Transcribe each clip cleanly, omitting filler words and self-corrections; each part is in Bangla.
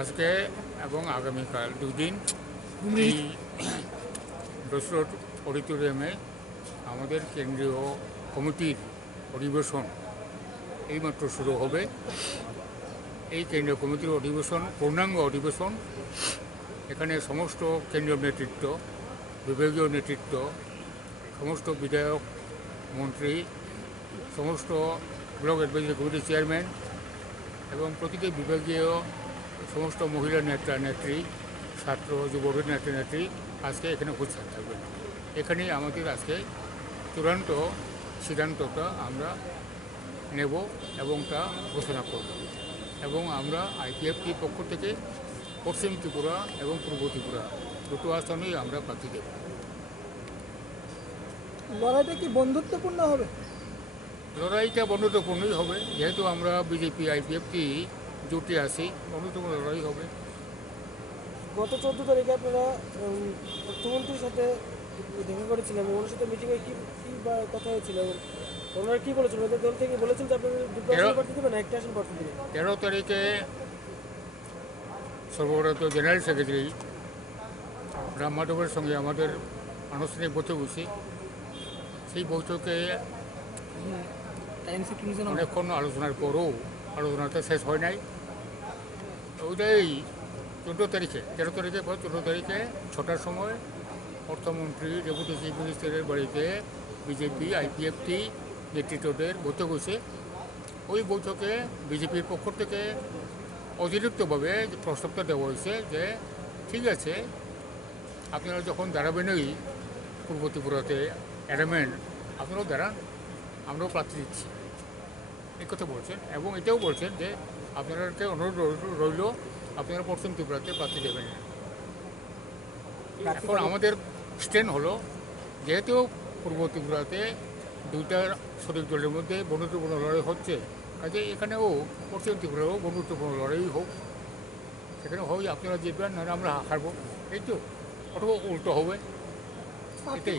আজকে এবং আগামীকাল দুদিন এই রোড অডিটোরিয়ামে আমাদের কেন্দ্রীয় কমিটির অধিবেশন এইমাত্র শুরু হবে। এই কেন্দ্রীয় কমিটির অধিবেশন পূর্ণাঙ্গ অধিবেশন। এখানে সমস্ত কেন্দ্রীয় নেতৃত্ব, বিভাগীয় নেতৃত্ব, সমস্ত বিধায়ক, মন্ত্রী, সমস্ত ব্লক অ্যাডভাইজারি কমিটির চেয়ারম্যান এবং প্রতিটি বিভাগীয় সমস্ত মহিলা নেতা নেত্রী, ছাত্র যুবকের নেতা নেত্রী আজকে এখানে উপস্থিত থাকবেন। এখানেই আমাদের আজকে চূড়ান্ত সিদ্ধান্তটা আমরা নেব এবং তা ঘোষণা করব। এবং আমরা আইপিএফটির পক্ষ থেকে পশ্চিম ত্রিপুরা এবং পূর্ব ত্রিপুরা দুটো আসনেই আমরা প্রার্থী দেব। লড়াইটা কি বন্ধুত্বপূর্ণ হবে? লড়াইটা বন্ধুত্বপূর্ণই হবে, যেহেতু আমরা বিজেপি আইপিএফটি জোটে আসি, বন্ধুত্বপূর্ণ লড়াই হবে। গত 14 তারিখে আপনারা মুখ্যমন্ত্রীর সাথে দেখা করেছিলেন, ওনার সাথে মিটিংয়ে কি কথা হয়েছিল? ওনারা কি বলেছিল? ওদের দল থেকে বলেছেন যে আপনাদের দুটো আসন প্রার্থী দেবেন, একটা আসন প্রার্থী দেবেন। 13 তারিখে সর্বভারতীয় জেনারেল সেক্রেটারি রাম মাধবের সঙ্গে আমাদের আনুষ্ঠানিক বৈঠক হয়েছে। সেই বৈঠকে অনেকক্ষণ আলোচনার পরও আলোচনাটা শেষ হয় নাই। ওইটাই 14 তারিখে 14 তারিখে 6টার সময় অর্থমন্ত্রী ডেপুটি চিফ মিনিস্টারের বাড়িতে বিজেপি আইপিএফটি নেতৃত্বদের বৈঠক হয়েছে। ওই বৈঠকে বিজেপির পক্ষ থেকে অতিরিক্তভাবে প্রস্তাবটা দেওয়া হয়েছে যে ঠিক আছে, আপনারা যখন দাঁড়াবেনই পূর্ব ত্রিপুরাতে অ্যাডামেন্ট, আপনারাও দাঁড়ান, আমরাও প্রার্থী দিচ্ছি, এই কথা বলছেন। এবং এটাও বলছেন যে আপনাদেরকে অনুরোধ রইল আপনারা পশ্চিম ত্রিপুরাতে প্রার্থী দেবেন। এখন আমাদের স্ট্যান্ড হলো, যেহেতু পূর্ব ত্রিপুরাতে দুইটা শরিক দলের মধ্যে বন্ধুত্বপূর্ণ লড়াই হচ্ছে, কাজে এখানেও পশ্চিম ত্রিপুরাও বন্ধুত্বপূর্ণ লড়াই হোক, সেখানে হয় আপনারা জিতবেন, না আমরা হারবো, এই তো, অথবা উল্টো হবে। এটাই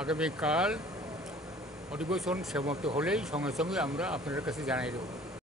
আগামীকাল অধিবেশন সমাপ্ত হলেই সঙ্গে সঙ্গে আমরা আপনাদের কাছে জানাই দেব।